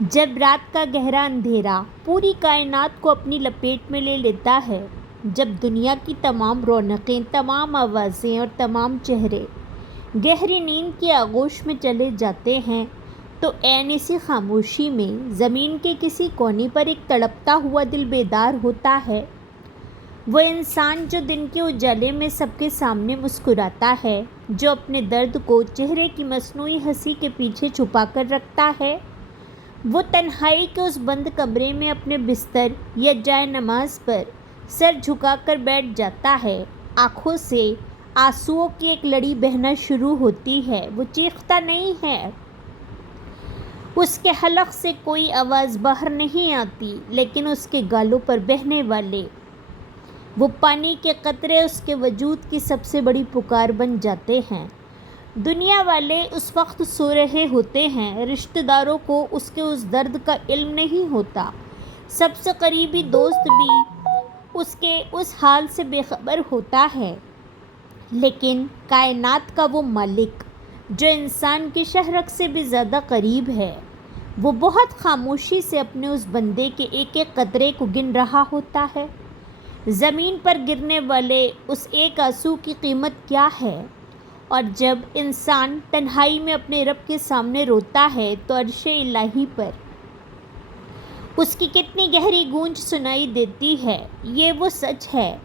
جب رات کا گہرا اندھیرا پوری کائنات کو اپنی لپیٹ میں لے لیتا ہے، جب دنیا کی تمام رونقیں، تمام آوازیں اور تمام چہرے گہری نیند کی آغوش میں چلے جاتے ہیں، تو عین اسی خاموشی میں زمین کے کسی کونے پر ایک تڑپتا ہوا دل بیدار ہوتا ہے۔ وہ انسان جو دن کے اجالے میں سب کے سامنے مسکراتا ہے، جو اپنے درد کو چہرے کی مصنوعی ہنسی کے پیچھے چھپا کر رکھتا ہے، وہ تنہائی کے اس بند کمرے میں اپنے بستر یا جائے نماز پر سر جھکا کر بیٹھ جاتا ہے۔ آنکھوں سے آنسوؤں کی ایک لڑی بہنا شروع ہوتی ہے۔ وہ چیختا نہیں ہے، اس کے حلق سے کوئی آواز باہر نہیں آتی، لیکن اس کے گالوں پر بہنے والے وہ پانی کے قطرے اس کے وجود کی سب سے بڑی پکار بن جاتے ہیں۔ دنیا والے اس وقت سو رہے ہوتے ہیں، رشتہ داروں کو اس کے اس درد کا علم نہیں ہوتا، سب سے قریبی دوست بھی اس کے اس حال سے بے خبر ہوتا ہے، لیکن کائنات کا وہ مالک جو انسان کی شہرک سے بھی زیادہ قریب ہے، وہ بہت خاموشی سے اپنے اس بندے کے ایک ایک قطرے کو گن رہا ہوتا ہے۔ زمین پر گرنے والے اس ایک آنسو کی قیمت کیا ہے؟ اور جب انسان تنہائی میں اپنے رب کے سامنے روتا ہے تو عرش الہی پر اس کی کتنی گہری گونج سنائی دیتی ہے۔ یہ وہ سچ ہے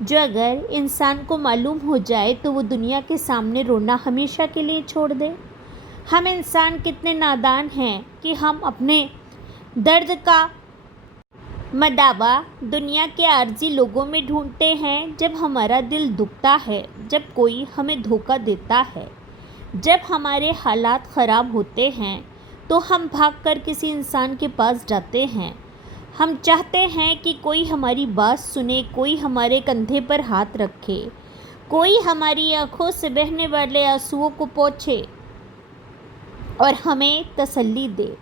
جو اگر انسان کو معلوم ہو جائے تو وہ دنیا کے سامنے رونا ہمیشہ کے لیے چھوڑ دے۔ ہم انسان کتنے نادان ہیں کہ ہم اپنے درد کا مداوا دنیا کے عارضی لوگوں میں ڈھونڈتے ہیں۔ جب ہمارا دل دکھتا ہے، جب کوئی ہمیں دھوکہ دیتا ہے، جب ہمارے حالات خراب ہوتے ہیں، تو ہم بھاگ کر کسی انسان کے پاس جاتے ہیں۔ ہم چاہتے ہیں کہ کوئی ہماری بات سنے، کوئی ہمارے کندھے پر ہاتھ رکھے، کوئی ہماری آنکھوں سے بہنے والے آنسوؤں کو پوچھے اور ہمیں تسلی دے۔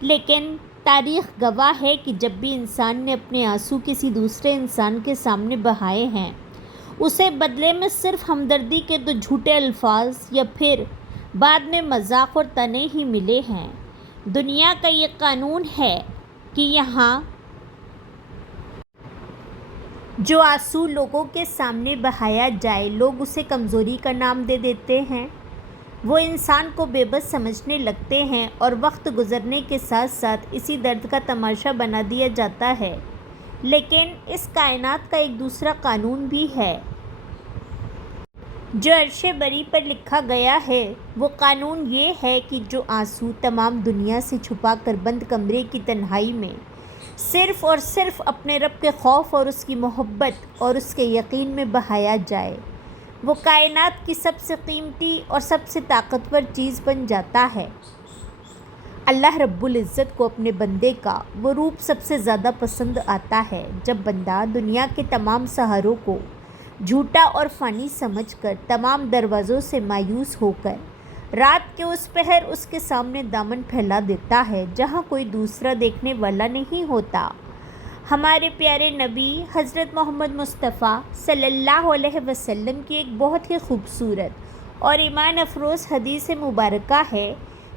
لیکن تاریخ گواہ ہے کہ جب بھی انسان نے اپنے آنسو کسی دوسرے انسان کے سامنے بہائے ہیں، اسے بدلے میں صرف ہمدردی کے دو جھوٹے الفاظ یا پھر بعد میں مذاق اور طعنے ہی ملے ہیں۔ دنیا کا یہ قانون ہے کہ یہاں جو آنسو لوگوں کے سامنے بہایا جائے، لوگ اسے کمزوری کا نام دے دیتے ہیں۔ وہ انسان کو بے بس سمجھنے لگتے ہیں اور وقت گزرنے کے ساتھ ساتھ اسی درد کا تماشا بنا دیا جاتا ہے۔ لیکن اس کائنات کا ایک دوسرا قانون بھی ہے جو عرش بری پر لکھا گیا ہے۔ وہ قانون یہ ہے کہ جو آنسو تمام دنیا سے چھپا کر بند کمرے کی تنہائی میں صرف اور صرف اپنے رب کے خوف اور اس کی محبت اور اس کے یقین میں بہایا جائے، وہ کائنات کی سب سے قیمتی اور سب سے طاقتور چیز بن جاتا ہے۔ اللہ رب العزت کو اپنے بندے کا وہ روپ سب سے زیادہ پسند آتا ہے جب بندہ دنیا کے تمام سہاروں کو جھوٹا اور فانی سمجھ کر، تمام دروازوں سے مایوس ہو کر، رات کے اس پہر اس کے سامنے دامن پھیلا دیتا ہے جہاں کوئی دوسرا دیکھنے والا نہیں ہوتا۔ ہمارے پیارے نبی حضرت محمد مصطفیٰ صلی اللہ علیہ وسلم کی ایک بہت ہی خوبصورت اور ایمان افروز حدیث مبارکہ ہے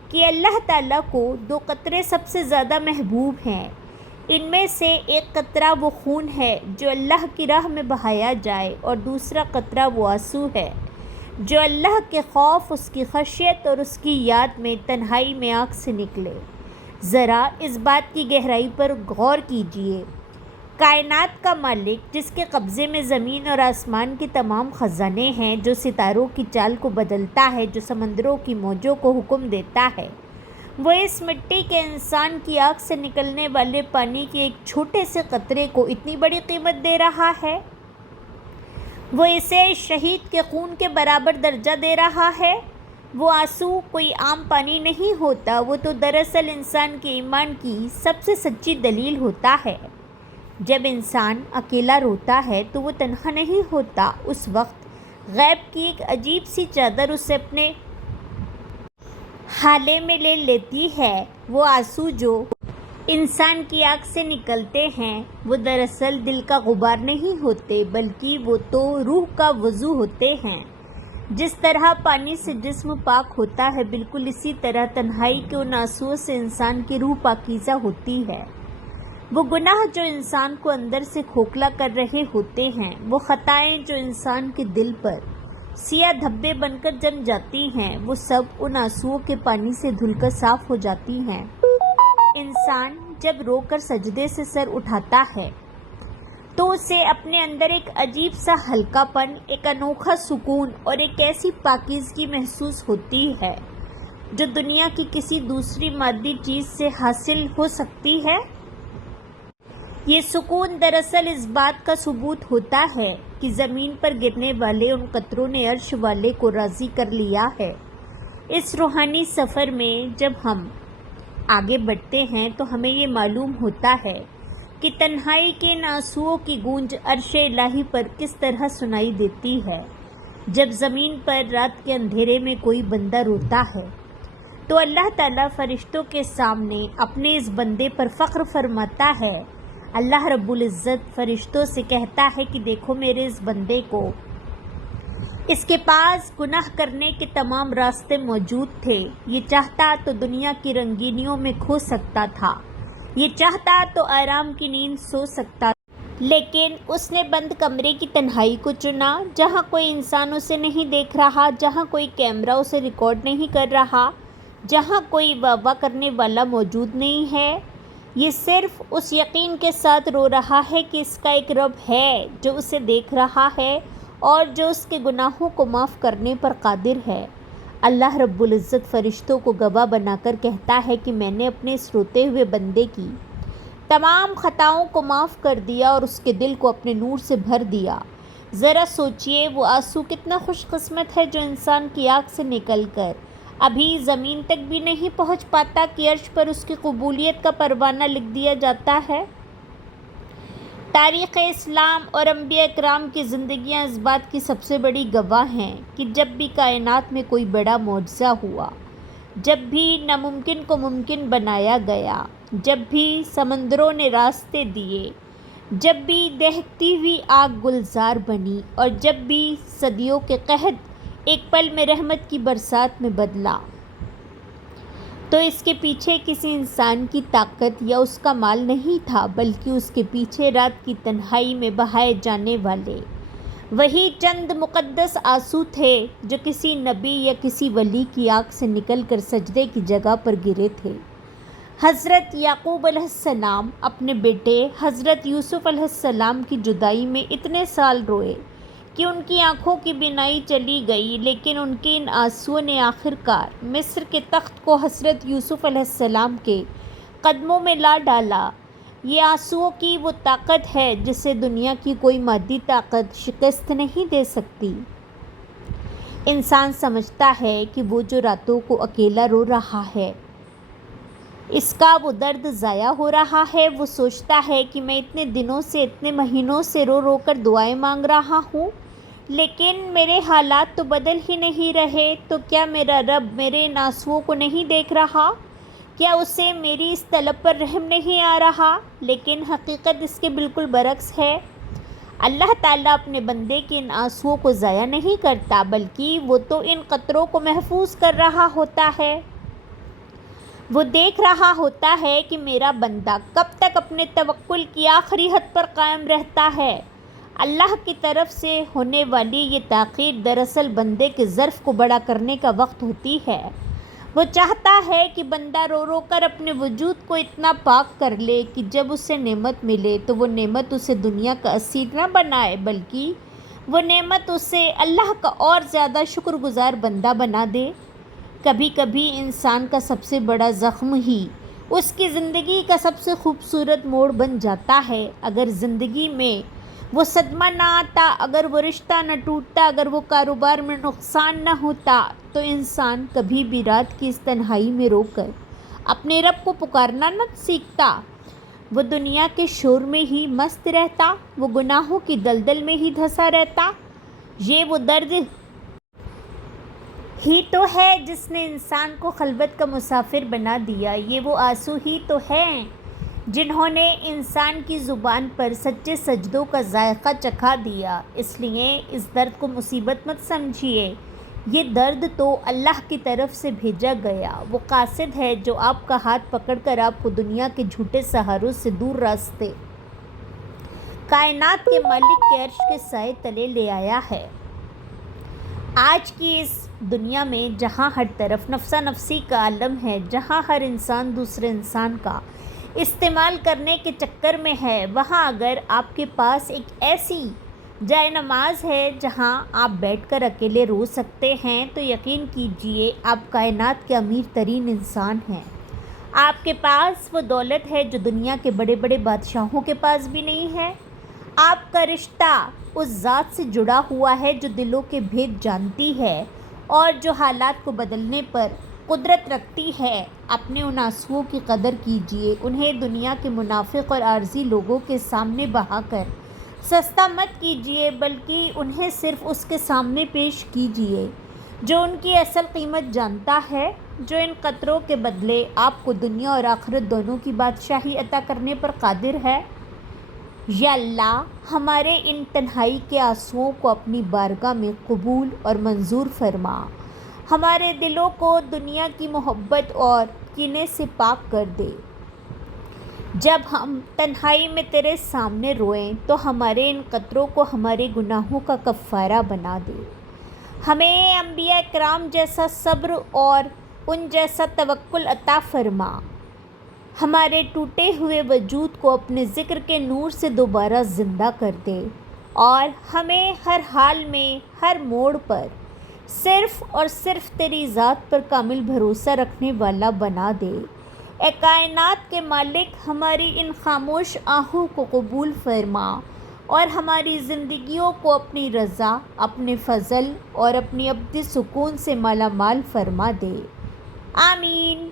کہ اللہ تعالیٰ کو دو قطرے سب سے زیادہ محبوب ہیں۔ ان میں سے ایک قطرہ وہ خون ہے جو اللہ کی راہ میں بہایا جائے، اور دوسرا قطرہ وہ آنسو ہے جو اللہ کے خوف، اس کی خشیت اور اس کی یاد میں تنہائی میں آنکھ سے نکلے۔ ذرا اس بات کی گہرائی پر غور کیجیے۔ کائنات کا مالک جس کے قبضے میں زمین اور آسمان کے تمام خزانے ہیں، جو ستاروں کی چال کو بدلتا ہے، جو سمندروں کی موجوں کو حکم دیتا ہے، وہ اس مٹی کے انسان کی آنکھ سے نکلنے والے پانی کے ایک چھوٹے سے قطرے کو اتنی بڑی قیمت دے رہا ہے۔ وہ اسے شہید کے خون کے برابر درجہ دے رہا ہے۔ وہ آنسو کوئی عام پانی نہیں ہوتا، وہ تو دراصل انسان کے ایمان کی سب سے سچی دلیل ہوتا ہے۔ جب انسان اکیلا روتا ہے تو وہ تنہا نہیں ہوتا، اس وقت غیب کی ایک عجیب سی چادر اسے اپنے حالے میں لے لیتی ہے۔ وہ آنسو جو انسان کی آنکھ سے نکلتے ہیں، وہ دراصل دل کا غبار نہیں ہوتے، بلکہ وہ تو روح کا وضو ہوتے ہیں۔ جس طرح پانی سے جسم پاک ہوتا ہے، بالکل اسی طرح تنہائی کے ان آنسوؤں سے انسان کی روح پاکیزہ ہوتی ہے۔ وہ گناہ جو انسان کو اندر سے کھوکھلا کر رہے ہوتے ہیں، وہ خطائیں جو انسان کے دل پر سیاہ دھبے بن کر جم جاتی ہیں، وہ سب ان آنسوؤں کے پانی سے دھل کر صاف ہو جاتی ہیں۔ انسان جب رو کر سجدے سے سر اٹھاتا ہے تو اسے اپنے اندر ایک عجیب سا ہلکا پن، ایک انوکھا سکون اور ایک ایسی پاکیزگی محسوس ہوتی ہے جو دنیا کی کسی دوسری مادی چیز سے حاصل ہو سکتی ہے۔ یہ سکون دراصل اس بات کا ثبوت ہوتا ہے کہ زمین پر گرنے والے ان قطروں نے عرش والے کو راضی کر لیا ہے۔ اس روحانی سفر میں جب ہم آگے بڑھتے ہیں تو ہمیں یہ معلوم ہوتا ہے کہ تنہائی کے ان آنسوؤں کی گونج عرش الہی پر کس طرح سنائی دیتی ہے۔ جب زمین پر رات کے اندھیرے میں کوئی بندہ روتا ہے تو اللہ تعالیٰ فرشتوں کے سامنے اپنے اس بندے پر فخر فرماتا ہے۔ اللہ رب العزت فرشتوں سے کہتا ہے کہ دیکھو میرے اس بندے کو، اس کے پاس گناہ کرنے کے تمام راستے موجود تھے، یہ چاہتا تو دنیا کی رنگینیوں میں کھو سکتا تھا، یہ چاہتا تو آرام کی نیند سو سکتا تھا، لیکن اس نے بند کمرے کی تنہائی کو چنا، جہاں کوئی انسان اسے نہیں دیکھ رہا، جہاں کوئی کیمرہ اسے ریکارڈ نہیں کر رہا، جہاں کوئی واہ کرنے والا موجود نہیں ہے۔ یہ صرف اس یقین کے ساتھ رو رہا ہے کہ اس کا ایک رب ہے جو اسے دیکھ رہا ہے اور جو اس کے گناہوں کو معاف کرنے پر قادر ہے۔ اللہ رب العزت فرشتوں کو گواہ بنا کر کہتا ہے کہ میں نے اپنے اس روتے ہوئے بندے کی تمام خطاؤں کو معاف کر دیا اور اس کے دل کو اپنے نور سے بھر دیا۔ ذرا سوچئے وہ آنسو کتنا خوش قسمت ہے جو انسان کی آنکھ سے نکل کر ابھی زمین تک بھی نہیں پہنچ پاتا کہ عرش پر اس کی قبولیت کا پروانہ لکھ دیا جاتا ہے۔ تاریخ اسلام اور انبیاء اکرام کی زندگیاں اس بات کی سب سے بڑی گواہ ہیں کہ جب بھی کائنات میں کوئی بڑا معجزہ ہوا، جب بھی ناممکن کو ممکن بنایا گیا، جب بھی سمندروں نے راستے دیے، جب بھی دہتی ہوئی آگ گلزار بنی اور جب بھی صدیوں کے قحط ایک پل میں رحمت کی برسات میں بدلا، تو اس کے پیچھے کسی انسان کی طاقت یا اس کا مال نہیں تھا، بلکہ اس کے پیچھے رات کی تنہائی میں بہائے جانے والے وہی چند مقدس آنسو تھے جو کسی نبی یا کسی ولی کی آنکھ سے نکل کر سجدے کی جگہ پر گرے تھے۔ حضرت یعقوب علیہ السلام اپنے بیٹے حضرت یوسف علیہ السلام کی جدائی میں اتنے سال روئے کہ ان کی آنکھوں کی بینائی چلی گئی، لیکن ان کے ان آنسوؤں نے آخر کار مصر کے تخت کو حضرت یوسف علیہ السلام کے قدموں میں لا ڈالا۔ یہ آنسوؤں کی وہ طاقت ہے جسے دنیا کی کوئی مادی طاقت شکست نہیں دے سکتی۔ انسان سمجھتا ہے کہ وہ جو راتوں کو اکیلا رو رہا ہے اس کا وہ درد ضائع ہو رہا ہے، وہ سوچتا ہے کہ میں اتنے دنوں سے اتنے مہینوں سے رو رو کر دعائیں مانگ رہا ہوں لیکن میرے حالات تو بدل ہی نہیں رہے، تو کیا میرا رب میرے ان آنسوؤں کو نہیں دیکھ رہا؟ کیا اسے میری اس طلب پر رحم نہیں آ رہا؟ لیکن حقیقت اس کے بالکل برعکس ہے۔ اللہ تعالیٰ اپنے بندے کے ان آنسوؤں کو ضائع نہیں کرتا، بلکہ وہ تو ان قطروں کو محفوظ کر رہا ہوتا ہے۔ وہ دیکھ رہا ہوتا ہے کہ میرا بندہ کب تک اپنے توکل کی آخری حد پر قائم رہتا ہے۔ اللہ کی طرف سے ہونے والی یہ تاخیر دراصل بندے کے ظرف کو بڑا کرنے کا وقت ہوتی ہے۔ وہ چاہتا ہے کہ بندہ رو رو کر اپنے وجود کو اتنا پاک کر لے کہ جب اسے نعمت ملے تو وہ نعمت اسے دنیا کا اسیر نہ بنائے، بلکہ وہ نعمت اسے اللہ کا اور زیادہ شکر گزار بندہ بنا دے۔ کبھی کبھی انسان کا سب سے بڑا زخم ہی اس کی زندگی کا سب سے خوبصورت موڑ بن جاتا ہے۔ اگر زندگی میں وہ صدمہ نہ آتا، اگر وہ رشتہ نہ ٹوٹتا، اگر وہ کاروبار میں نقصان نہ ہوتا، تو انسان کبھی بھی رات کی اس تنہائی میں رو کر اپنے رب کو پکارنا نہ سیکھتا۔ وہ دنیا کے شور میں ہی مست رہتا، وہ گناہوں کی دلدل میں ہی دھسا رہتا۔ یہ وہ درد ہی تو ہے جس نے انسان کو خلوت کا مسافر بنا دیا، یہ وہ آنسو ہی تو ہیں جنہوں نے انسان کی زبان پر سچے سجدوں کا ذائقہ چکھا دیا۔ اس لیے اس درد کو مصیبت مت سمجھیے، یہ درد تو اللہ کی طرف سے بھیجا گیا وہ قاصد ہے جو آپ کا ہاتھ پکڑ کر آپ کو دنیا کے جھوٹے سہاروں سے دور راستے کائنات کے مالک کے عرش کے سائے تلے لے آیا ہے۔ آج کی اس دنیا میں جہاں ہر طرف نفسا نفسی کا عالم ہے، جہاں ہر انسان دوسرے انسان کا استعمال کرنے کے چکر میں ہے، وہاں اگر آپ کے پاس ایک ایسی جائے نماز ہے جہاں آپ بیٹھ کر اکیلے رو سکتے ہیں تو یقین کیجئے آپ کائنات کے امیر ترین انسان ہیں۔ آپ کے پاس وہ دولت ہے جو دنیا کے بڑے بڑے بادشاہوں کے پاس بھی نہیں ہے۔ آپ کا رشتہ اس ذات سے جڑا ہوا ہے جو دلوں کے بھید جانتی ہے اور جو حالات کو بدلنے پر قدرت رکھتی ہے۔ اپنے ان آنسوؤں کی قدر کیجئے، انہیں دنیا کے منافق اور عارضی لوگوں کے سامنے بہا کر سستا مت کیجئے، بلکہ انہیں صرف اس کے سامنے پیش کیجئے جو ان کی اصل قیمت جانتا ہے، جو ان قطروں کے بدلے آپ کو دنیا اور آخرت دونوں کی بادشاہی عطا کرنے پر قادر ہے۔ یا اللہ، ہمارے ان تنہائی کے آنسوؤں کو اپنی بارگاہ میں قبول اور منظور فرما، ہمارے دلوں کو دنیا کی محبت اور کینے سے پاک کر دے۔ جب ہم تنہائی میں تیرے سامنے روئیں تو ہمارے ان قطروں کو ہمارے گناہوں کا کفارہ بنا دے۔ ہمیں انبیاء کرام جیسا صبر اور ان جیسا توکل عطا فرما، ہمارے ٹوٹے ہوئے وجود کو اپنے ذکر کے نور سے دوبارہ زندہ کر دے اور ہمیں ہر حال میں ہر موڑ پر صرف اور صرف تیری ذات پر کامل بھروسہ رکھنے والا بنا دے۔ اے کائنات کے مالک، ہماری ان خاموش آہوں کو قبول فرما اور ہماری زندگیوں کو اپنی رضا، اپنے فضل اور اپنی ابدی سکون سے مالا مال فرما دے۔ آمین۔